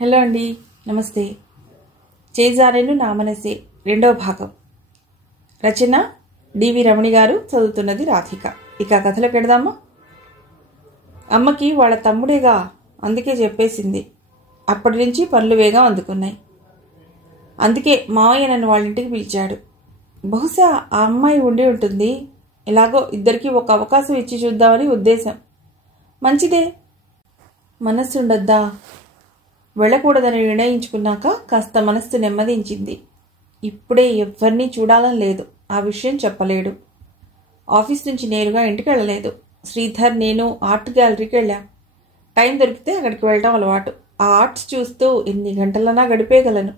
Hello అండి, నమస్తే. చేజారెను నా మనసే రెండవ భాగం. రచన డివి రమణి గారు, చదువుతున్నది రాధిక. ఇక కథలోకి వెడదామా. అమ్మకి వాళ్ళ తమ్ముడేగా, అందుకే చెప్పేసింది. అప్పటి నుంచి పనులు వేగం అందుకున్నాయి. అందుకే మావయ్య నన్ను వాళ్ళ ఇంటికి పిలిచాడు. బహుశా ఆ అమ్మాయి ఉండి ఉంటుంది. ఎలాగో ఇద్దరికి ఒక అవకాశం ఇచ్చి చూద్దామని ఉద్దేశం. మంచిదే. మనస్సు ఉండద్దా? వెళ్ళకూడదని నిర్ణయించుకున్నాక కాస్త మనస్సు నెమ్మదించింది. ఇప్పుడే ఎవరినీ చూడాలని లేదు. ఆ విషయం చెప్పలేడు. ఆఫీస్ నుంచి నేరుగా ఇంటికి వెళ్ళలేదు. శ్రీధర్, నేను ఆర్ట్ గ్యాలరీకి వెళ్ళాం. టైం దొరికితే అక్కడికి వెళ్ళటం అలవాటు. ఆ ఆర్ట్స్ చూస్తూ ఎన్ని గంటలన్నా గడిపేయగలను.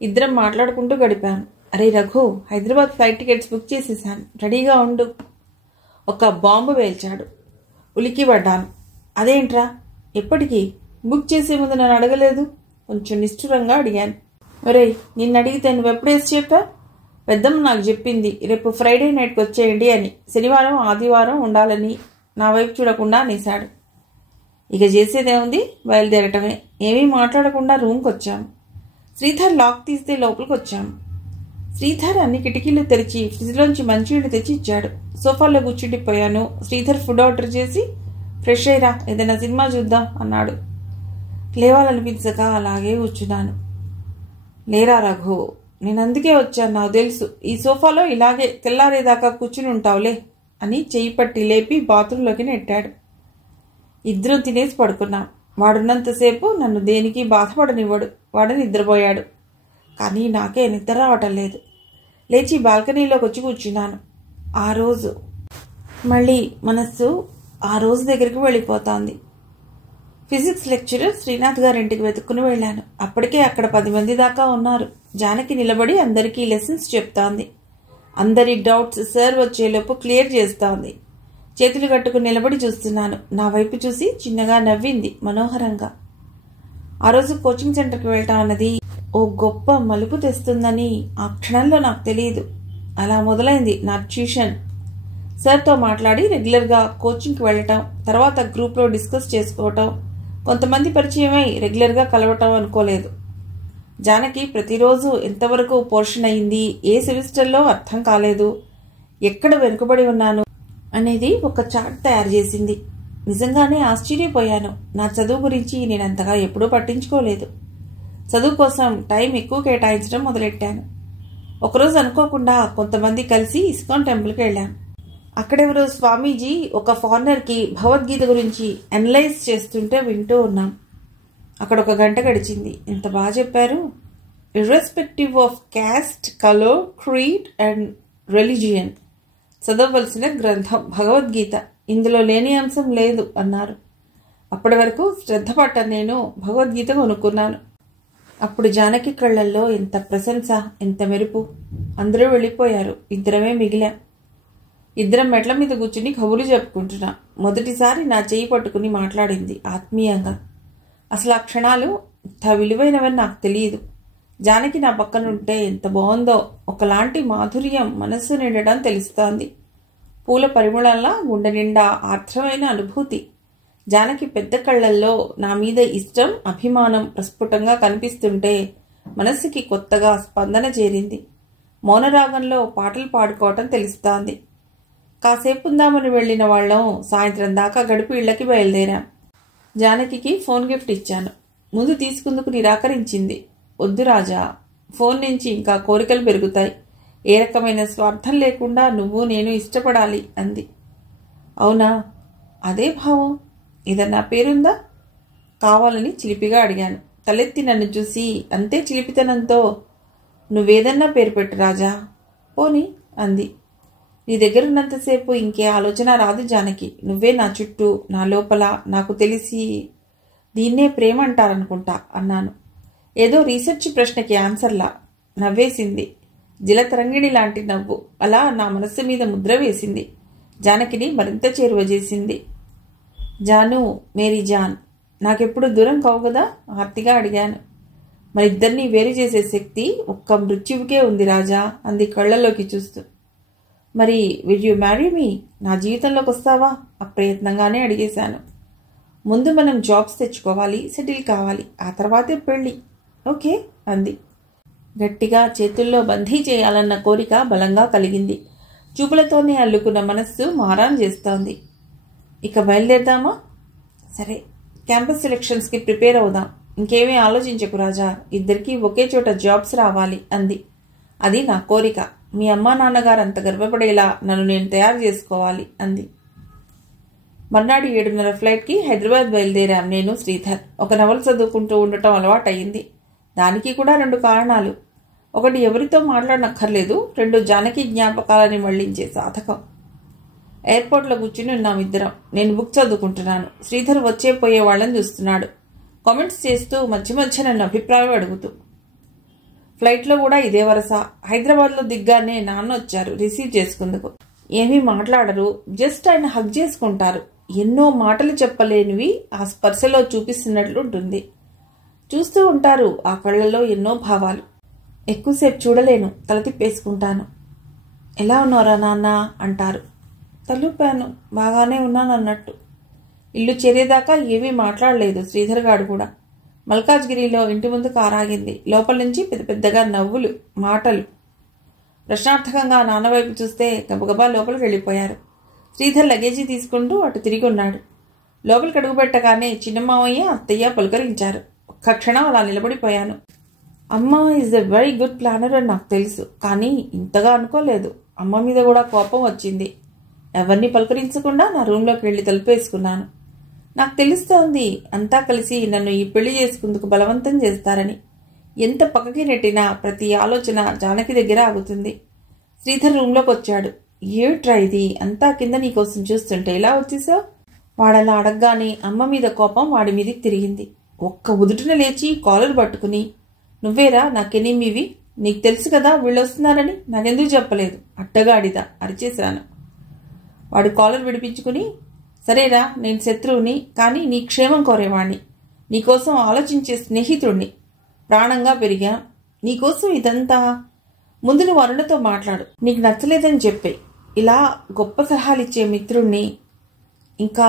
ఇద్దరం మాట్లాడుకుంటూ గడిపాం. అరే Raghu, Hyderabad flight tickets book చేసేసాను, రెడీగా ఉండు. ఒక బాంబు వేల్చాడు. ఉలికి పడ్డాను. అదేంట్రా, ఎప్పటికీ? బుక్ చేసే ముందు నన్ను అడగలేదు? కొంచెం నిష్ఠురంగా అడిగాను. ఒరేయ్, నిన్ను అడిగితే నువ్వెప్పుడేసి చెప్పా? పెద్దమ్మ నాకు చెప్పింది, రేపు ఫ్రైడే నైట్కి వచ్చేయండి అని. శనివారం ఆదివారం ఉండాలని. నా వైపు చూడకుండా అనేశాడు. ఇక చేసేదేముంది, బయలుదేరటమే. ఏమీ మాట్లాడకుండా రూమ్కి వచ్చాము. శ్రీధర్ లాక్ తీస్తే లోపలికి వచ్చాము. శ్రీధర్ అన్ని కిటికీలు తెరిచి ఫ్రిడ్జ్లోంచి మంచినీళ్ళు తెచ్చి ఇచ్చాడు. సోఫాలో కూర్చుండిపోయాను. శ్రీధర్ ఫుడ్ ఆర్డర్ చేసి, ఫ్రెష్ అయ్యిరా, ఏదైనా సినిమా చూద్దాం అన్నాడు. లేవాలనిపించక అలాగే కూర్చున్నాను. లేరా రఘు, నేను అందుకే వచ్చాను, నాకు తెలుసు. ఈ సోఫాలో ఇలాగే తెల్లారేదాకా కూర్చుని ఉంటావులే అని చెయ్యి పట్టి లేపి బాత్రూంలోకి నెట్టాడు. ఇద్దరం తినేసి పడుకున్నాం. వాడున్నంతసేపు నన్ను దేనికి బాధపడనివ్వడు. వాడు నిద్రపోయాడు. కానీ నాకే నిద్ర రావటం లేదు. లేచి బాల్కనీలోకి వచ్చి కూర్చున్నాను. ఆ రోజు మళ్ళీ మనస్సు ఆ రోజు దగ్గరికి వెళ్ళిపోతోంది. ఫిజిక్స్ లెక్చరర్ శ్రీనాథ్ గారింటికి వెతుక్కుని వెళ్ళాను. అప్పటికే అక్కడ 10 మంది దాకా ఉన్నారు. జానకి నిలబడి అందరికీ లెసన్స్ చెప్తోంది. అందరి డౌట్స్ సార్ వచ్చేలోపు క్లియర్ చేస్తోంది. చేతులు కట్టుకుని నిలబడి చూస్తున్నాను. నా వైపు చూసి చిన్నగా నవ్వింది మనోహరంగా. ఆ రోజు కోచింగ్ సెంటర్కి వెళ్ళటం అన్నది ఓ గొప్ప మలుపు తెస్తుందని ఆ క్షణంలో నాకు తెలియదు. అలా మొదలైంది నా ట్యూషన్. సార్తో మాట్లాడి రెగ్యులర్గా కోచింగ్కి వెళ్ళటం, తర్వాత గ్రూప్లో డిస్కస్ చేసుకోవటం, కొంతమంది పరిచయమై రెగ్యులర్గా కలవటం అనుకోలేదు. జానకి ప్రతిరోజు ఎంతవరకు పోర్షన్ అయింది, ఏ సెమిస్టర్లో అర్థం కాలేదు, ఎక్కడ వెనుకబడి ఉన్నాను అనేది ఒక చార్ట్ తయారు చేసింది. నిజంగానే ఆశ్చర్యపోయాను. నా చదువు గురించి నేనంతగా ఎప్పుడూ పట్టించుకోలేదు. చదువు కోసం టైం ఎక్కువ కేటాయించడం మొదలెట్టాను. ఒకరోజు అనుకోకుండా కొంతమంది కలిసి ఇస్కాన్ టెంపుల్కి వెళ్ళాం. అక్కడెవరో స్వామీజీ ఒక ఫారినర్కి భగవద్గీత గురించి అనలైజ్ చేస్తుంటే వింటూ ఉన్నాం. అక్కడ 1 గంట గడిచింది. ఎంత బాగా చెప్పారు. Irrespective of caste, colour, creed and religion చదవవలసిన గ్రంథం భగవద్గీత. ఇందులో లేని అంశం లేదు అన్నారు. అప్పటి వరకు శ్రద్ధ పట్ట నేను భగవద్గీత కొనుక్కున్నాను. అప్పుడు జానకి కళ్ళల్లో ఎంత ప్రశంస, ఎంత మెరుపు. అందరూ వెళ్ళిపోయారు. ఇద్దరమే మిగిలాం. ఇద్దరం మెట్ల మీద కూర్చుని కబుర్లు చెప్పుకుంటున్నా. మొదటిసారి నా చేయి పట్టుకుని మాట్లాడింది ఆత్మీయంగా. అసలు ఆ క్షణాలు ఇంత విలువైనవని నాకు తెలియదు. జానకి నా పక్కనుంటే ఎంత బాగుందో. ఒకలాంటి మాధుర్యం మనస్సు నిండడం తెలుస్తోంది. పూల పరిమళంలా గుండె నిండా ఆర్ద్రమైన అనుభూతి. జానకి పెద్ద కళ్ళల్లో నా మీద ఇష్టం, అభిమానం ప్రస్ఫుటంగా కనిపిస్తుంటే మనస్సుకి కొత్తగా స్పందన చేరింది. మౌనరాగంలో పాటలు పాడుకోవటం తెలుస్తోంది. కాసేపు ఉందామని వెళ్లిన వాళ్ళం సాయంత్రం దాకా గడిపి ఇళ్లకి బయలుదేరాం. జానకి ఫోన్ గిఫ్ట్ ఇచ్చాను. ముందు తీసుకుందుకు నిరాకరించింది. వద్దు రాజా, ఫోన్ నుంచి ఇంకా కోరికలు పెరుగుతాయి. ఏ రకమైన స్వార్థం లేకుండా నువ్వు నేను ఇష్టపడాలి అంది. అవునా? అదే భావం. ఏదన్నా పేరుందా? కావాలని చిలిపిగా అడిగాను. తలెత్తి నన్ను చూసి అంతే చిలిపితనంతో, నువ్వేదన్నా పేరు పెట్టు రాజా, పోని అంది. నీ దగ్గరున్నంతసేపు ఇంకే ఆలోచన రాదు జానకి. నువ్వే నా చుట్టూ, నా లోపల. నాకు తెలిసి దీన్నే ప్రేమ అంటారనుకుంటా అన్నాను. ఏదో రీసెర్చ్ ప్రశ్నకి ఆన్సర్లా. నవ్వేసింది. జలతరంగిణి లాంటి నవ్వు. అలా నా మనస్సు మీద ముద్ర వేసింది. జానకిని మరింత చేరువ చేసింది. జాను, మేరీ జాన్, నాకెప్పుడు దూరం కావు కదా? ఆర్తిగా అడిగాను. మరిద్దరినీ వేరు చేసే శక్తి ఒక్క మృత్యువుకే ఉంది రాజా అంది కళ్ళలోకి చూస్తూ. మరి విల్ యూ మ్యారీ మీ? నా జీవితంలోకి వస్తావా? అప్రయత్నంగానే అడిగేశాను. ముందు మనం జాబ్స్ తెచ్చుకోవాలి, సెటిల్ కావాలి, ఆ తర్వాతే పెళ్ళి. ఓకే అంది. గట్టిగా చేతుల్లో బందీ చేయాలన్న కోరిక బలంగా కలిగింది. చూపులతోనే అల్లుకున్న మనస్సు మారాన్ చేస్తోంది. ఇక బయలుదేరదామా? సరే, క్యాంపస్ సెలక్షన్స్కి ప్రిపేర్ అవుదాం. ఇంకేమీ ఆలోచించకు రాజా, ఇద్దరికీ ఒకే చోట జాబ్స్ రావాలి అంది. అది నా కోరిక. మీ అమ్మా నాన్నగారు అంత గర్వపడేలా నన్ను నేను తయారు చేసుకోవాలి అంది. మర్నాడు 7:30 ఫ్లైట్కి హైదరాబాద్ బయలుదేరాం. నేను, శ్రీధర్. ఒక నవల చదువుకుంటూ ఉండటం అలవాటయింది. దానికి కూడా 2 కారణాలు. ఒకటి, ఎవరితో మాట్లాడనక్కర్లేదు. 2, జానకి జ్ఞాపకాలని మళ్లించే సాధకం. ఎయిర్పోర్ట్లో కూర్చుని ఉన్నాం ఇద్దరం. నేను బుక్ చదువుకుంటున్నాను. శ్రీధర్ వచ్చే పోయే వాళ్ళని చూస్తున్నాడు. కామెంట్స్ చేస్తూ మధ్య మధ్య నన్ను అభిప్రాయం అడుగుతూ. ఫ్లైట్లో కూడా ఇదే వరస. హైదరాబాద్లో దిగ్గానే నాన్న వచ్చారు రిసీవ్ చేసుకుందుకు. ఏమీ మాట్లాడరు, జస్ట్ ఆయన హగ్ చేసుకుంటారు. ఎన్నో మాటలు చెప్పలేనివి ఆ స్పర్శలో చూపిస్తున్నట్లు ఉంటుంది. చూస్తూ ఉంటారు ఆ కళ్ళలో ఎన్నో భావాలు. ఎక్కువసేపు చూడలేను, తల తిప్పేసుకుంటాను. ఎలా ఉన్నారా నాన్న అంటారు. తలూపాను. బాగానే ఉన్నాను అన్నట్టు. ఇల్లు చేరేదాకా ఏమీ మాట్లాడలేదు శ్రీధర్ గారు కూడా. మల్కాజ్గిరిలో ఇంటి ముందు కారాగింది. లోపల నుంచి పెద్ద పెద్దగా నవ్వులు, మాటలు. ప్రశ్నార్థకంగా నాన్న వైపు చూస్తే గబగబా లోపలికి వెళ్ళిపోయారు. శ్రీధర్ లగేజీ తీసుకుంటూ అటు తిరిగి ఉన్నాడు. లోపలికి అడుగుపెట్టగానే చిన్నమావయ్య, అత్తయ్య పలుకరించారు. ఒక్క క్షణం అలా నిలబడిపోయాను. అమ్మ is a very good planner అని నాకు తెలుసు, కానీ ఇంతగా అనుకోలేదు. అమ్మ మీద కూడా కోపం వచ్చింది. ఎవరిని పలుకరించకుండా నా రూంలోకి వెళ్ళి తలుపేసుకున్నాను. నాకు తెలుస్తోంది అంతా కలిసి నన్ను ఈ పెళ్లి చేసుకుందుకు బలవంతం చేస్తారని. ఎంత పక్కకి నెట్టినా ప్రతి ఆలోచన జానకి దగ్గర ఆగుతుంది. శ్రీధర్ రూంలోకి వచ్చాడు. ఏట్రా ఇది, అంతా కింద నీకోసం చూస్తుంటే ఇలా వచ్చేసావు? వాడలా అడగగానే అమ్మ మీద కోపం వాడి మీదకి తిరిగింది. ఒక్క ఉదుటిన లేచి కాలర్ పట్టుకుని, నువ్వేరా నాకెనిమివి, నీకు తెలుసు కదా వీళ్ళొస్తున్నారని, నాకెందుకు చెప్పలేదు, అట్టగాడిదా అరిచేశాను. వాడు కాలర్ విడిపించుకుని, సరేరా, నేను శత్రువుని, కానీ నీ క్షేమం కోరేవాణ్ణి, నీకోసం ఆలోచించే స్నేహితుడిని, ప్రాణంగా పెరిగా. నీకోసం ఇదంతా. ముందు నువ్వు అరుణతో మాట్లాడు, నీకు నచ్చలేదని చెప్పే. ఇలా గొప్ప సలహాలిచ్చే మిత్రుణ్ణి. ఇంకా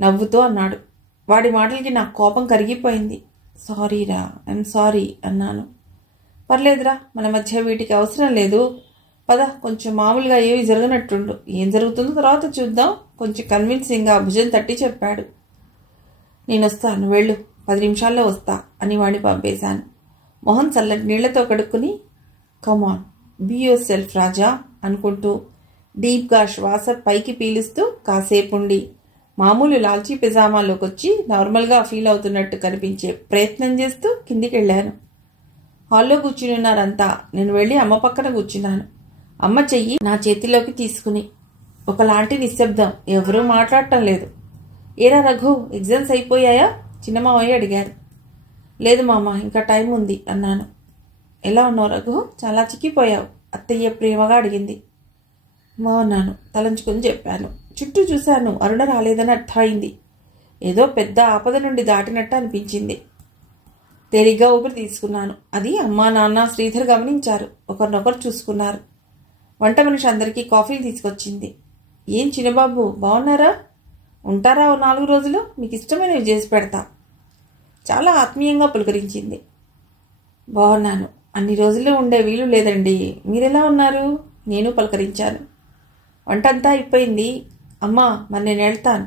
నవ్వుతూ అన్నాడు. వాడి మాటలకి నా కోపం కరిగిపోయింది. సారీరా, ఐఎమ్ సారీ అన్నాను. పర్లేదురా, మన మధ్య వీటికి అవసరం లేదు. పద, కొంచెం మామూలుగా ఏవి జరగనట్టుండు. ఏం జరుగుతుందో తర్వాత చూద్దాం. కొంచెం కన్విన్సింగ్గా భుజం తట్టి చెప్పాడు. నేను వస్తాను, వెళ్ళు, 10 నిమిషాల్లో వస్తా అని వాడిని పంపేశాను. మొహం చల్లటి నీళ్లతో కడుక్కుని, కమాన్, బీ యువర్ సెల్ఫ్ రాజా అనుకుంటూ డీప్గా శ్వాస పైకి పీలుస్తూ కాసేపుండి మామూలు లాల్చీ పిజామాలోకి వచ్చి నార్మల్గా ఫీల్ అవుతున్నట్టు కనిపించే ప్రయత్నం చేస్తూ కిందికి వెళ్ళాను. హాల్లో కూర్చుని ఉన్నారంతా. నేను వెళ్ళి అమ్మ పక్కన కూర్చున్నాను. అమ్మ చెయ్యి నా చేతిలోకి తీసుకుని. ఒకలాంటి నిశ్శబ్దం. ఎవరూ మాట్లాడటం లేదు. ఏరా రఘు, ఎగ్జామ్స్ అయిపోయాయా? చిన్నమావయ్య అడిగారు. లేదు మామ, ఇంకా టైం ఉంది అన్నాను. ఎలా ఉన్నావు రఘు, చాలా చిక్కిపోయావు అత్తయ్య ప్రేమగా అడిగింది. బాగున్నాను తలంచుకుని చెప్పాను. చుట్టూ చూశాను. అరుణ రాలేదని అర్థమైంది. ఏదో పెద్ద ఆపద నుండి దాటినట్టు అనిపించింది. తేలిగ్గా ఊపిరి తీసుకున్నాను. అది అమ్మా నాన్న శ్రీధర్ గమనించారు. ఒకరినొకరు చూసుకున్నారు. వంట మనిషి అందరికీ కాఫీలు తీసుకొచ్చింది. ఏం చిన్నబాబు, బాగున్నారా? ఉంటారా ఓ 4 రోజులు? మీకు ఇష్టమైనవి చేసి పెడతా. చాలా ఆత్మీయంగా పులకరించింది. బాగున్నాను. అన్ని రోజులు ఉండే వీలు లేదండి. మీరెలా ఉన్నారు? నేను పలకరించాను. వంటంతా అయిపోయింది. అమ్మా, మరి నేను వెళ్తాను.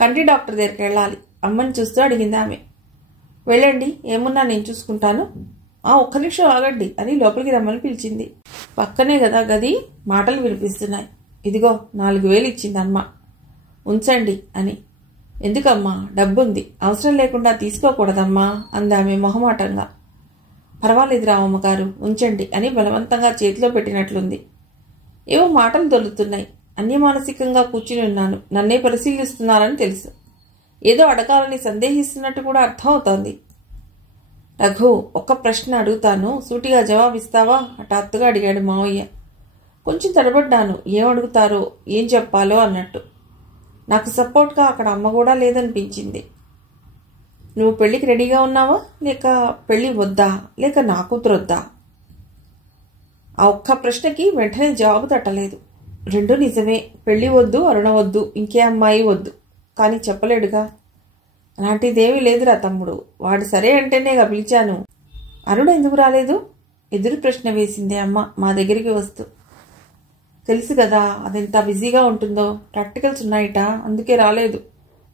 కంటి డాక్టర్ దగ్గరికి వెళ్ళాలి. అమ్మని చూస్తూ అడిగింది ఆమె. వెళ్ళండి, ఏమున్నా నేను చూసుకుంటాను. ఒక్క నిమిషం ఆగండి అని లోపలికి రమ్మని పిలిచింది. పక్కనే కదా గది. మాటలు వినిపిస్తున్నాయి. ఇదిగో 4,000 ఇచ్చింది అమ్మ, ఉంచండి అని. ఎందుకమ్మా? డబ్బుంది, అవసరం లేకుండా తీసుకోకూడదమ్మా అందామె మొహమాటంగా. పర్వాలేదు రామమ్మగారు, ఉంచండి అని బలవంతంగా చేతిలో పెట్టినట్లుంది. ఏవో మాటలు దొరుకుతున్నాయి. అన్యమానసికంగా కూర్చుని ఉన్నాను. నన్నే పరిశీలిస్తున్నారని తెలుసు. ఏదో అడగాలని సందేహిస్తున్నట్టు కూడా అర్థమవుతోంది. రఘు, ఒక్క ప్రశ్న అడుగుతాను, సూటిగా జవాబిస్తావా? హఠాత్తుగా అడిగాడు మావయ్య. కొంచెం తడబడ్డాను. ఏం అడుగుతారో, ఏం చెప్పాలో అన్నట్టు. నాకు సపోర్ట్గా అక్కడ అమ్మ కూడా లేదనిపించింది. నువ్వు పెళ్లికి రెడీగా ఉన్నావా, లేక పెళ్లి వద్దా, లేక నా కూతురు వద్దా? ఆ ఒక్క ప్రశ్నకి వెంటనే జవాబు తట్టలేదు. 2 నిజమే. పెళ్లి వద్దు, అరుణ వద్దు, ఇంకే అమ్మాయి వద్దు. కానీ చెప్పలేడుగా. అలాంటిదేమీ లేదురా తమ్ముడు, వాడు సరే అంటేనేగా పిలిచాను. అరుణ ఎందుకు రాలేదు? ఎదురు ప్రశ్న వేసింది అమ్మ మా దగ్గరికి వస్తూ. తెలుసు కదా అదెంత బిజీగా ఉంటుందో, ప్రాక్టికల్స్ ఉన్నాయిట, అందుకే రాలేదు.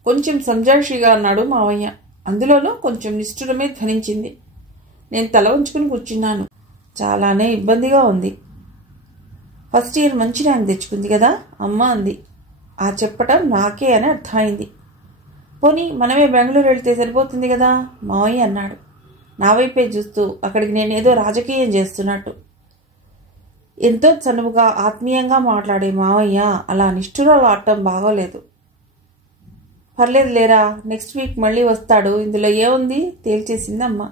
కొంచెం సంజాయిషిగా అన్నాడు మావయ్య. అందులోనూ కొంచెం నిష్ఠురమే ధ్వనించింది. నేను తల ఉంచుకుని కూర్చున్నాను. చాలానే ఇబ్బందిగా ఉంది. ఫస్ట్ ఇయర్ మంచి ర్యాంక్ తెచ్చుకుంది కదా అమ్మ అంది. ఆ చెప్పటం నాకే అని అర్థమైంది. పోనీ మనమే బెంగళూరు వెళ్తే సరిపోతుంది కదా మావయ్య అన్నాడు, నా వైపే చూస్తూ. అక్కడికి నేనేదో రాజకీయం చేస్తున్నట్టు. ఎంతో చనువుగా ఆత్మీయంగా మాట్లాడే మావయ్య అలా నిష్ఠురాలు ఆడటం బాగోలేదు. పర్లేదు లేరా, నెక్స్ట్ వీక్ మళ్ళీ వస్తాడు, ఇందులో ఏముంది తేల్చేసింది అమ్మ.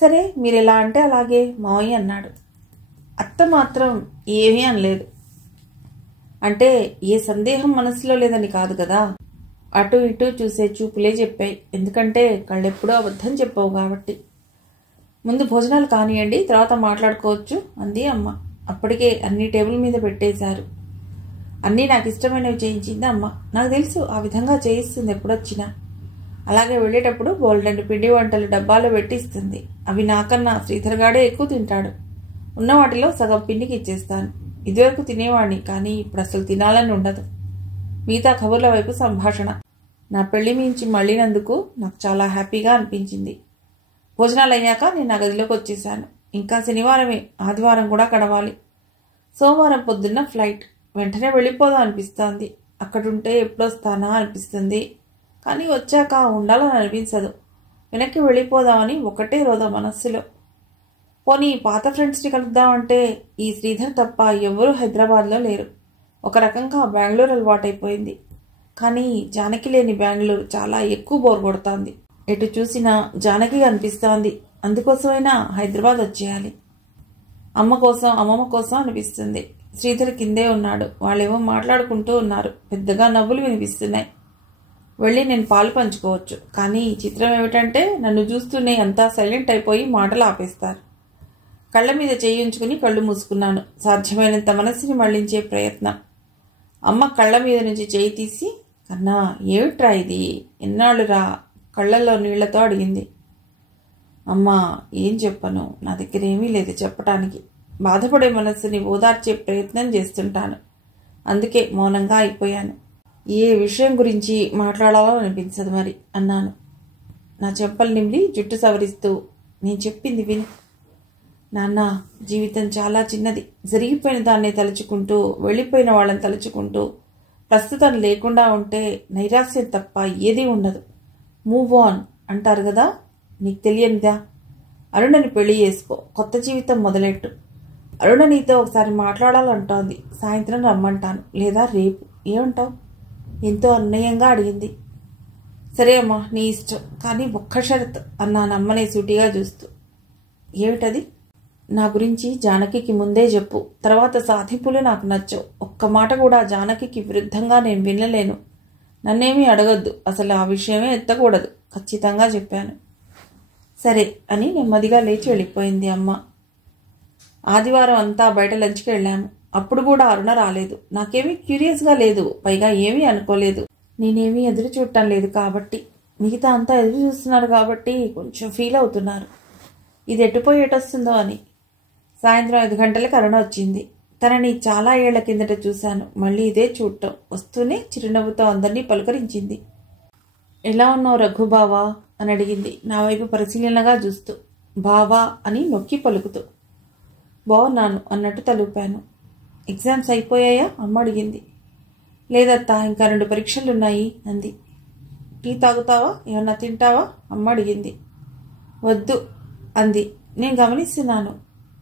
సరే మీరు ఎలా అంటే అలాగే మావయ్య అన్నాడు. అత్త మాత్రం ఏమీ అనలేదు. అంటే ఏ సందేహం మనసులో లేదని కాదు కదా, అటు ఇటు చూసే చూపులే చెప్పాయి. ఎందుకంటే కళ్ళెప్పుడూ అబద్ధం చెప్పవు కాబట్టి. ముందు భోజనాలు కానివ్వండి, తర్వాత మాట్లాడుకోవచ్చు అంది అమ్మ. అప్పటికే అన్ని టేబుల్ మీద పెట్టేశారు. అన్నీ నాకు ఇష్టమైనవి చేయించింది అమ్మ. నాకు తెలుసు ఆ విధంగా చేయిస్తుంది ఎప్పుడొచ్చినా. అలాగే వెళ్ళేటప్పుడు బోల్డెండ్ పిండి వంటలు డబ్బాలో పెట్టి ఇస్తుంది. అవి నాకన్నా శ్రీధర్ గాడే ఎక్కువ తింటాడు. ఉన్న వాటిలో సగం పిండికి ఇచ్చేస్తాను. ఇదివరకు తినేవాడిని, కానీ ఇప్పుడు అసలు తినాలని ఉండదు. మిగతా కబుర్ల వైపు సంభాషణ. నా పెళ్లి మించి మళ్ళీనందుకు నాకు చాలా హ్యాపీగా అనిపించింది. భోజనాలు అయ్యాక నేను నా గదిలోకి వచ్చేసాను. ఇంకా శనివారమే, ఆదివారం కూడా గడవాలి. సోమవారం పొద్దున్న ఫ్లైట్. వెంటనే వెళ్ళిపోదాం అనిపిస్తోంది. అక్కడుంటే ఎప్పుడొస్తానా అనిపిస్తుంది, కానీ వచ్చాక ఉండాలని అనిపించదు. వెనక్కి వెళ్ళిపోదామని ఒకటే రోద మనస్సులో. పోనీ పాత ఫ్రెండ్స్ని కలుద్దామంటే ఈ శ్రీధర్ తప్ప ఎవ్వరూ హైదరాబాద్లో లేరు. ఒక రకంగా బెంగళూరు అలవాటైపోయింది. కానీ జానకి లేని బెంగళూరు చాలా ఎక్కువ బోర్ కొడుతోంది. ఎటు చూసినా జానకి అనిపిస్తోంది. అందుకోసమైనా హైదరాబాద్ వచ్చేయాలి. అమ్మ కోసం, అమ్మమ్మ కోసం అనిపిస్తుంది. శ్రీధర్ కిందే ఉన్నాడు. వాళ్ళేమో మాట్లాడుకుంటూ ఉన్నారు. పెద్దగా నవ్వులు వినిపిస్తున్నాయి. వెళ్ళి నేను పాలు పంచుకోవచ్చు. కానీ చిత్రం ఏమిటంటే నన్ను చూస్తూనే అంతా సైలెంట్ అయిపోయి మాటలు ఆపేస్తారు. కళ్ళ మీద చేయి ఉంచుకుని కళ్ళు మూసుకున్నాను. సాధ్యమైనంత మనసుని మళ్లించే ప్రయత్నం. అమ్మ కళ్ళ మీద నుంచి చేయి తీసి, కన్నా ఏమిట్రా ఇది, ఎన్నాళ్ళురా కళ్ళల్లో నీళ్లతో అడిగింది. అమ్మా ఏం చెప్పను, నా దగ్గర ఏమీ లేదు చెప్పటానికి. బాధపడే మనస్సుని ఓదార్చే ప్రయత్నం చేస్తుంటాను. అందుకే మౌనంగా అయిపోయాను. ఏ విషయం గురించి మాట్లాడాలో అనిపించదు మరి అన్నాను. నా చెంపలు నిమిలి జుట్టు సవరిస్తూ, నేను చెప్పింది విని. నాన్న, జీవితం చాలా చిన్నది. జరిగిపోయిన దాన్నే తలుచుకుంటూ, వెళ్ళిపోయిన వాళ్ళని తలుచుకుంటూ ప్రస్తుతం లేకుండా ఉంటే నైరాశ్యం తప్ప ఏదీ ఉండదు. మూవ్ ఆన్ అంటారు కదా, నీకు తెలియనిదా? అరుణని పెళ్లి చేసుకో, కొత్త జీవితం మొదలెట్టు. అరుణ నీతో ఒకసారి మాట్లాడాలంటోంది. సాయంత్రం రమ్మంటాను, లేదా రేపు. ఏమంటావు? ఎంతో అన్యాయంగా అడిగింది. సరే అమ్మా, నీ ఇష్టం, కానీ ఒక్క షరత్ అన్నాను అమ్మనే సూటిగా చూస్తూ. ఏమిటది? నా గురించి జానకికి ముందే చెప్పు. తర్వాత సాధింపులు నాకు నచ్చవు. ఒక్క మాట కూడా జానకికి విరుద్ధంగా నేను వినలేను. నన్నేమీ అడగొద్దు, అసలు ఆ విషయమే ఎత్తకూడదు, ఖచ్చితంగా చెప్పాను. సరే అని నెమ్మదిగా లేచి వెళ్ళిపోయింది అమ్మ. ఆదివారం అంతా బయట లంచ్కి వెళ్ళాము. అప్పుడు కూడా అరుణ రాలేదు. నాకేమీ క్యూరియస్గా లేదు, పైగా ఏమీ అనుకోలేదు. నేనేమీ ఎదురు చూడటం లేదు కాబట్టి. మిగతా అంతా ఎదురు చూస్తున్నారు కాబట్టి కొంచెం ఫీల్ అవుతున్నారు, ఇది ఎటుపోయి ఎటొస్తుందో అని. సాయంత్రం 5 గంటలకు అరుణ వచ్చింది. తనని చాలా ఏళ్ల కిందట చూశాను. మళ్ళీ ఇదే చూడటం. వస్తూనే చిరునవ్వుతో అందరినీ పలుకరించింది. ఎలా ఉన్నావు రఘు బావా అని అడిగింది, నా వైపు పరిశీలనగా చూస్తూ. బావా అని నొక్కి పలుకుతూ. బాగున్నాను అన్నట్టు తలూపాను. ఎగ్జామ్స్ అయిపోయాయా అమ్మ అడిగింది. లేదత్తా, ఇంకా 2 పరీక్షలున్నాయి అంది. టీ తాగుతావా, ఏమన్నా తింటావా అమ్మ అడిగింది. వద్దు అంది. నేను గమనిస్తున్నాను.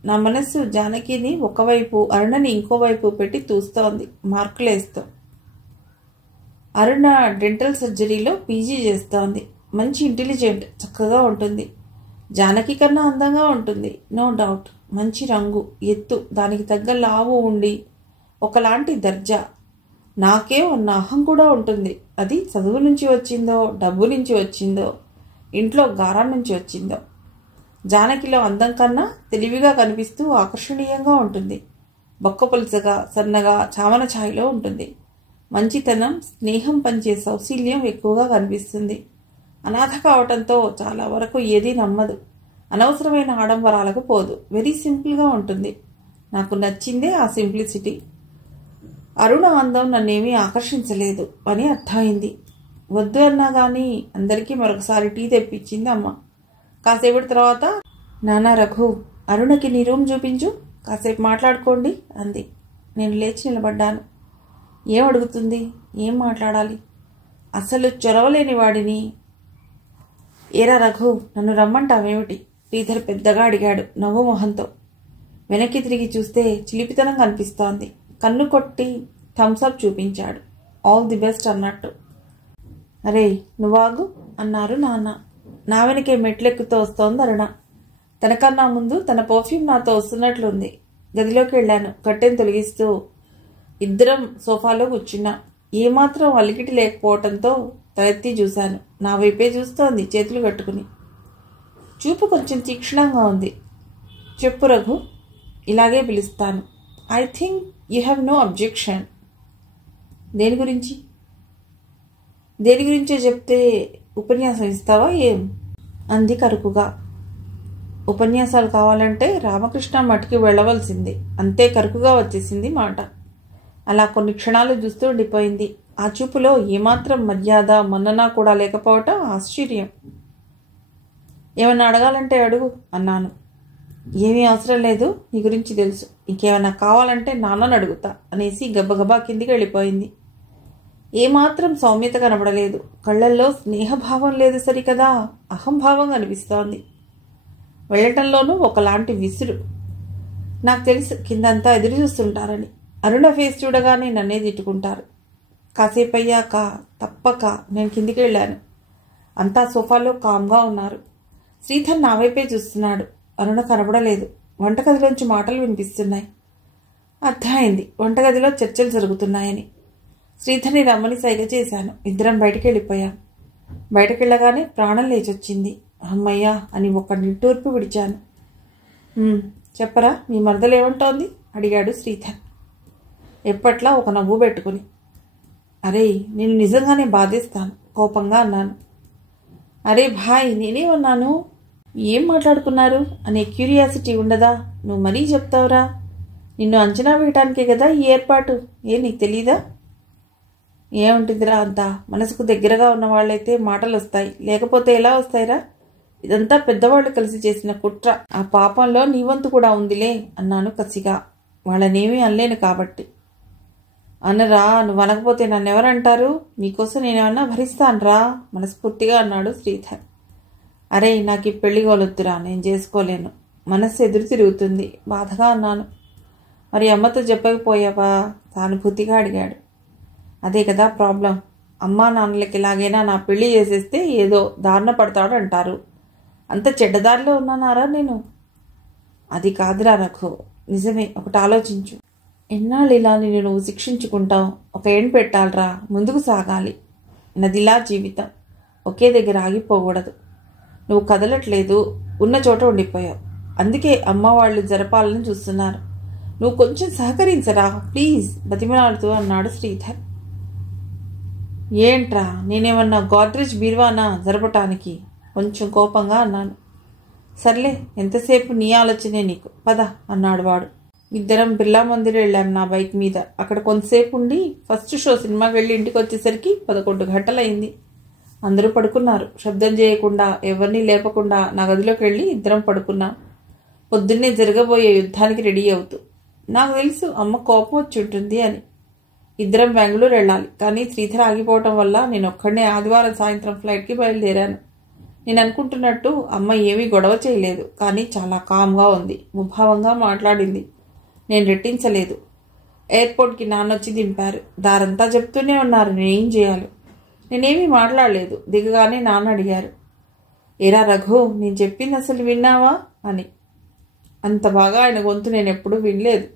నా మనస్సు జానకిని ఒకవైపు, అరుణని ఇంకోవైపు పెట్టి చూస్తోంది మార్కులేస్తూ. అరుణ డెంటల్ సర్జరీలో పీజీ చేస్తోంది. మంచి ఇంటెలిజెంట్, చక్కగా ఉంటుంది. జానకి కన్నా అందంగా ఉంటుంది, నో డౌట్. మంచి రంగు, ఎత్తు, దానికి తగ్గ లావు ఉండి ఒకలాంటి దర్జా. నాకే ఉన్న అహం కూడా ఉంటుంది. అది చదువు నుంచి వచ్చిందో, డబ్బు నుంచి వచ్చిందో, ఇంట్లో గారం నుంచి వచ్చిందో. జానకిలో అందం కన్నా తెలివిగా కనిపిస్తూ ఆకర్షణీయంగా ఉంటుంది. బొక్క పులుసగా, సన్నగా, చామన ఛాయలో ఉంటుంది. మంచితనం, స్నేహం పంచే సౌశీల్యం ఎక్కువగా కనిపిస్తుంది. అనాథ కావటంతో చాలా వరకు ఏదీ నమ్మదు. అనవసరమైన ఆడంబరాలకు పోదు. వెరీ సింపుల్గా ఉంటుంది. నాకు నచ్చిందే ఆ సింప్లిసిటీ. అరుణ అందం నన్నేమీ ఆకర్షించలేదు అని అర్థమైంది. వద్దు అన్నా కానీ అందరికీ మరొకసారి టీ తెప్పించింది అమ్మ. కాసేపటి తర్వాత, నానా రఘు, అరుణకి నీ రూమ్ చూపించు, కాసేపు మాట్లాడుకోండి అంది. నేను లేచి నిలబడ్డాను. ఏం అడుగుతుంది? ఏం మాట్లాడాలి? అసలు చొరవలేని వాడిని. ఏరా రఘు, నన్ను రమ్మంటావేమిటి? శ్రీధర్ పెద్దగా అడిగాడు నవ్వు మొహంతో. వెనక్కి తిరిగి చూస్తే చిలిపితనం కనిపిస్తోంది. కన్ను కొట్టి థమ్సప్ చూపించాడు. ఆల్ ది బెస్ట్ అన్నట్టు. అరే నువ్వాగు అన్నారు నాన్న. నా వెనకే మెట్లెక్కుతూ వస్తోంది అరుణ. తనకన్నా ముందు తన పర్ఫ్యూమ్ నాతో వస్తున్నట్లుంది. గదిలోకి వెళ్ళాను. కట్టెను తొలగిస్తూ ఇద్దరం సోఫాలో కూర్చున్నా. ఏమాత్రం అలికిటి లేకపోవటంతో తలెత్తి చూశాను. నా వైపే చూస్తోంది చేతులు కట్టుకుని. చూపు కొంచెం తీక్షణంగా ఉంది. చెప్పు రఘు, ఇలాగే పిలుస్తాను. I think you have no objection. దేని గురించి? దేని గురించో చెప్తే ఉపన్యాసం ఇస్తావా ఏం? అంది కరుకుగా. ఉపన్యాసాలు కావాలంటే రామకృష్ణ మఠకి వెళ్ళవలసింది. అంతే కరుకుగా వచ్చేసింది మాట. అలా కొన్ని క్షణాలు చూస్తూ ఉండిపోయింది. ఆ చూపులో ఏమాత్రం మర్యాద, మన్నన కూడా లేకపోవటం ఆశ్చర్యం. ఏమన్నా అడగాలంటే అడుగు అన్నాను. ఏమీ అవసరం లేదు, నీ గురించి తెలుసు. ఇంకేమైనా కావాలంటే నాన్నని అడుగుతా అనేసి గబగబా కిందికి వెళ్ళిపోయింది. ఏమాత్రం సౌమ్యత కనబడలేదు. కళ్ళల్లో స్నేహభావం లేదు సరికదా, అహంభావం కనిపిస్తోంది. వెళ్ళటంలోనూ ఒకలాంటి విసురు. నాకు తెలుసు కిందంతా ఎదురు చూస్తుంటారని. అరుణ ఫేస్ చూడగానే నన్నే తిట్టుకుంటారు. కాసేపు అయ్యాక తప్పక నేను కిందికి వెళ్ళాను. అంతా సోఫాలో కామ్గా ఉన్నారు. శ్రీధర్ నా వైపే చూస్తున్నాడు. అరుణ కనబడలేదు. వంటగదిలోంచి మాటలు వినిపిస్తున్నాయి. అర్థమైంది, వంటగదిలో చర్చలు జరుగుతున్నాయని. శ్రీధర్ని రమ్మని సైగ చేశాను. ఇద్దరం బయటికి వెళ్ళిపోయాం. బయటకెళ్ళగానే ప్రాణం లేచొచ్చింది. అమ్మయ్యా అని ఒక నిట్టూర్పు విడిచాను. చెప్పరా, మీ మరదలేమంటోంది అడిగాడు శ్రీధర్ ఎప్పట్లా ఒక నవ్వు పెట్టుకుని. అరే నేను నిజంగానే బాధేస్తాను కోపంగా అన్నాను. అరే భాయ్, నేనేమన్నాను? ఏం మాట్లాడుకున్నారు అనే క్యూరియాసిటీ ఉండదా? నువ్వు మరీ చెప్తావురా. నిన్ను అంచనా వేయటానికే కదా ఈ ఏర్పాటు. నీకు తెలీదా? ఏముంటుందిరా అంతా? మనసుకు దగ్గరగా ఉన్న వాళ్ళైతే మాటలు వస్తాయి, లేకపోతే ఎలా వస్తాయిరా? ఇదంతా పెద్దవాళ్ళు కలిసి చేసిన కుట్ర. ఆ పాపంలో నీ వంతు కూడా ఉందిలే అన్నాను కసిగా. వాళ్ళనేమీ అనలేను కాబట్టి. అన్నరా, నువ్వు అనకపోతే నన్నెవరంటారు? నీకోసం నేనేమన్నా భరిస్తానరా మనస్ఫూర్తిగా అన్నాడు శ్రీధర్. అరే నాకు ఈ పెళ్లి గోలొద్దురా, నేను చేసుకోలేను. మనస్సు ఎదురు తిరుగుతుంది బాధగా అన్నాను. మరి అమ్మతో చెప్పకపోయావా? సానుభూతిగా అడిగాడు. అదే కదా ప్రాబ్లం. అమ్మా నాన్నలకి ఎలాగైనా నా పెళ్లి చేసేస్తే ఏదో దారుణ పడతాడు అంటారు. అంత చెడ్డదారిలో ఉన్నానారా నేను? అది కాదురా రఘు, నిజమే. ఒకటి ఆలోచించు. ఎన్నాళ్ళు ఇలా నిన్ను నువ్వు శిక్షించుకుంటావు? ఒక ఎండ్ పెట్టాలరా, ముందుకు సాగాలి. నదిలా జీవితం ఒకే దగ్గర ఆగిపోకూడదు. నువ్వు కదలట్లేదు, ఉన్న చోట ఉండిపోయావు. అందుకే అమ్మ వాళ్ళు జరపాలని చూస్తున్నారు. నువ్వు కొంచెం సహకరించరా ప్లీజ్ బతిమలాడుతూ అన్నాడు శ్రీధర్. ఏంట్రా, నేనేమన్నా గోద్రేజ్ బీర్వానా జరపటానికి? కొంచెం కోపంగా అన్నాను. సర్లే, ఎంతసేపు నీ ఆలోచనే నీకు, పద అన్నాడు వాడు. ఇద్దరం బిర్లా మందిర్ వెళ్ళాం నా బైక్ మీద. అక్కడ కొంతసేపు ఉండి ఫస్ట్ షో సినిమాకి వెళ్ళి ఇంటికి వచ్చేసరికి 11 గంటలయింది. అందరూ పడుకున్నారు. శబ్దం చేయకుండా, ఎవరినీ లేపకుండా నా గదిలోకి వెళ్ళి ఇద్దరం పడుకున్నాం. పొద్దున్నే జరగబోయే యుద్ధానికి రెడీ అవుతూ. నాకు తెలుసు అమ్మ కోపం వచ్చి ఉంటుంది అని. ఇద్దరం బెంగళూరు వెళ్ళాలి, కానీ శ్రీధర్ ఆగిపోవటం వల్ల నేను ఒక్కడనే ఆదివారం సాయంత్రం ఫ్లైట్కి బయలుదేరాను. నేను అనుకుంటున్నట్టు అమ్మ ఏమీ గొడవ చేయలేదు, కానీ చాలా కామ్గా ఉంది. ముభావంగా మాట్లాడింది. నేను రెట్టించలేదు. ఎయిర్పోర్ట్కి నాన్నొచ్చి దింపారు. దారంతా చెప్తూనే ఉన్నారు నేనేం చేయాలి. నేనేమీ మాట్లాడలేదు. దిగగానే నాన్న అడిగారు, ఏరా రఘు, నేను చెప్పింది అసలు విన్నావా అని. అంత బాగా ఆయన గొంతు నేను ఎప్పుడూ వినలేదు.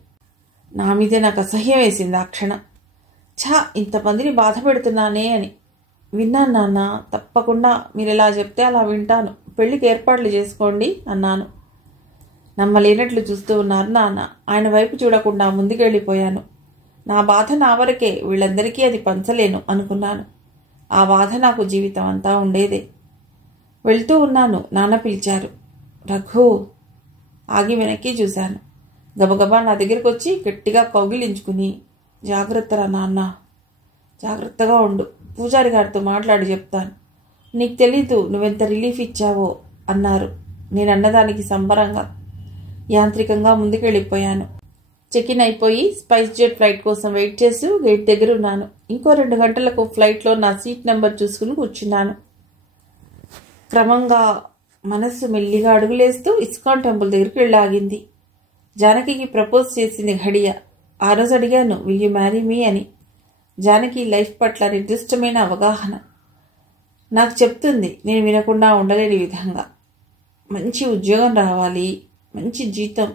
నా మీదే నాకు అసహ్యం వేసింది ఆ క్షణం. ఇంతమందిని బాధ పెడుతున్నానే అని. విన్నాను నాన్న, తప్పకుండా మీరు ఎలా చెప్తే అలా వింటాను. పెళ్లికి ఏర్పాట్లు చేసుకోండి అన్నాను. నమ్మలేనట్లు చూస్తూ ఉన్నారు నాన్న. ఆయన వైపు చూడకుండా ముందుకెళ్ళిపోయాను. నా బాధ నా వరకే, వీళ్ళందరికీ అది పంచలేను అనుకున్నాను. ఆ బాధ నాకు జీవితం అంతా ఉండేదే. వెళ్తూ ఉన్నాను, నాన్న పిలిచారు. రఘు. ఆగి వెనక్కి చూశాను. గబగబా నా దగ్గరికి వచ్చి గట్టిగా కౌగిలించుకుని, జాగ్రత్తరా నాన్న, జాగ్రత్తగా ఉండు, పూజారి గారితో మాట్లాడి చెప్తాను, నీకు తెలీదు నువ్వెంత రిలీఫ్ ఇచ్చావో అన్నారు. నేను అన్నదానికి సంబరంగా యాంత్రికంగా ముందుకెళ్ళిపోయాను. చెక్-ఇన్ అయిపోయి స్పైస్ జెట్ ఫ్లైట్ కోసం వెయిట్ చేస్తూ గేట్ దగ్గర ఉన్నాను. ఇంకో 2 గంటలకు ఫ్లైట్లో నా సీట్ నెంబర్ చూసుకుని కూర్చున్నాను. క్రమంగా మనస్సు మెల్లిగా అడుగులేస్తూ ఇస్కాన్ టెంపుల్ దగ్గరికి వెళ్ళాగింది. జానకికి ప్రపోజ్ చేసింది ఘడియ. ఆ రోజు అడిగాను, విల్ యూ మ్యారీ మీ అని. జానకి లైఫ్ పట్ల నిర్దిష్టమైన అవగాహన నాకు చెప్తుంది, నేను వినకుండా ఉండలేని విధంగా. మంచి ఉద్యోగం రావాలి, మంచి జీతం,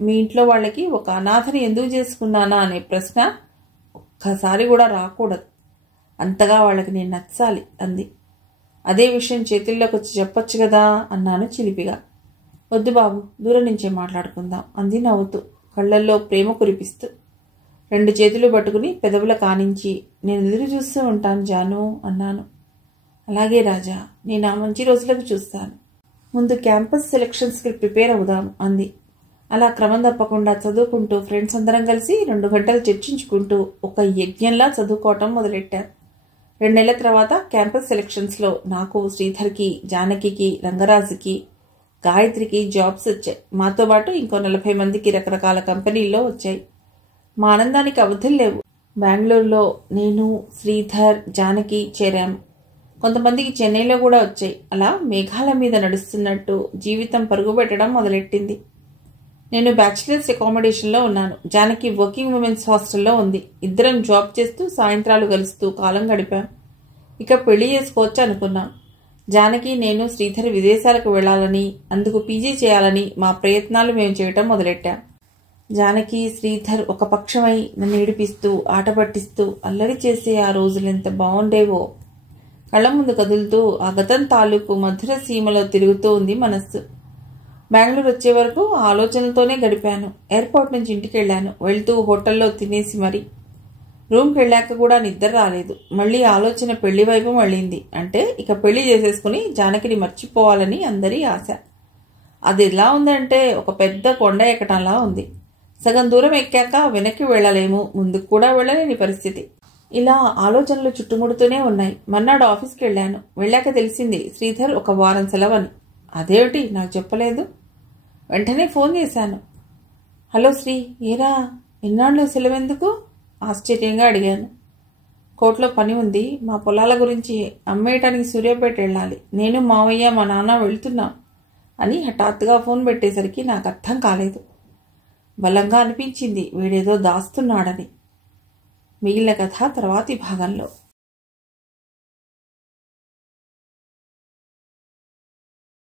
మీ ఇంట్లో వాళ్ళకి ఒక అనాథని ఎందుకు చేసుకున్నానా అనే ప్రశ్న ఒక్కసారి కూడా రాకూడదు, అంతగా వాళ్ళకి నేను నచ్చాలి అంది. అదే విషయం చేతుల్లోకి వచ్చి చెప్పొచ్చు కదా అన్నాను చిలిపిగా. వద్దు బాబు, దూరం నుంచే మాట్లాడుకుందాం అంది నవ్వుతూ, కళ్ళల్లో ప్రేమ కురిపిస్తూ. 2 చేతులు పట్టుకుని పెదవుల కానించి, నేను ఎదురు చూస్తూ ఉంటాను జాను అన్నాను. అలాగే రాజా, నేను ఆ మంచి రోజులకు చూస్తాను. ముందు క్యాంపస్ సెలక్షన్స్కి ప్రిపేర్ అవుదాం అంది. అలా క్రమం తప్పకుండా చదువుకుంటూ ఫ్రెండ్స్ అందరం కలిసి 2 గంటలు చర్చించుకుంటూ ఒక యజ్ఞంలా చదువుకోవటం మొదలెట్టాం. 2 నెలల తర్వాత క్యాంపస్ సెలక్షన్స్లో నాకు, శ్రీధర్కి, జానకికి, రంగరాజుకి, గాయత్రికి జాబ్స్ వచ్చాయి. మాతో పాటు ఇంకో 40 మందికి రకరకాల కంపెనీల్లో వచ్చాయి. మా ఆనందానికి అవధులు లేవు. బెంగళూరులో నేను, శ్రీధర్, జానకి చేరాము. కొంతమందికి చెన్నైలో కూడా వచ్చాయి. అలా మేఘాల మీద నడుస్తున్నట్టు జీవితం పరుగుపెట్టడం మొదలెట్టింది. నేను బ్యాచిలర్స్ అకామిడేషన్లో ఉన్నాను. జానకి వర్కింగ్ ఉమెన్స్ హాస్టల్లో ఉంది. ఇద్దరం జాబ్ చేస్తూ సాయంత్రాలు కలుస్తూ కాలం గడిపాం. ఇక పెళ్లి చేసుకోవచ్చు అనుకున్నాం. జానకి, నేను, శ్రీధర్ విదేశాలకు వెళ్లాలని, అందుకు పీజీ చేయాలని మా ప్రయత్నాలు మేము చేయటం మొదలెట్టాం. జానకి, శ్రీధర్ ఒక పక్షమై నన్ను ఏడిపిస్తూ, ఆట పట్టిస్తూ, అల్లరి చేసే ఆ రోజులు ఎంత బాగుండేవో. కళ్ళ ముందు కదులుతూ ఆ గతం తాలూకు మధుర సీమలో తిరుగుతూ ఉంది మనస్సు. బెంగళూరు వచ్చే వరకు ఆ ఆలోచనలతోనే గడిపాను. ఎయిర్పోర్ట్ నుంచి ఇంటికి వెళ్ళాను. వెళ్తూ హోటల్లో తినేసి మరి రూమ్కి వెళ్ళాక కూడా నిద్ర రాలేదు. మళ్ళీ ఆలోచన పెళ్లి వైపు మళ్ళింది. అంటే ఇక పెళ్లి చేసేసుకుని జానకిని మర్చిపోవాలని అందరి ఆశ. అది ఎలా ఉందంటే ఒక పెద్ద కొండ ఎక్కటంలా ఉంది. సగం దూరం ఎక్కాక వెనక్కి వెళ్ళలేము, ముందుకు కూడా వెళ్ళలేని పరిస్థితి. ఇలా ఆలోచనలు చుట్టుముడుతూనే ఉన్నాయి. మర్నాడు ఆఫీస్కి వెళ్ళాను. వెళ్ళాక తెలిసింది శ్రీధర్ ఒక వారం సెలవని. అదేమిటి నాకు చెప్పలేదు? వెంటనే ఫోన్ చేశాను. హలో శ్రీ, ఏరా ఎన్నాళ్ళు సెలవెందుకు? ఆశ్చర్యంగా అడిగాను. కోర్టులో పని ఉంది, మా పొలాల గురించి అమ్మేయటానికి సూర్యాపేట వెళ్ళాలి, నేను, మావయ్య, మా నాన్న వెళ్తున్నాం అని హఠాత్తుగా ఫోన్ పెట్టేసరికి నాకు అర్థం కాలేదు. బలంగా అనిపించింది వీడేదో దాస్తున్నాడని. మిగిలిన కథ తర్వాతి భాగంలో.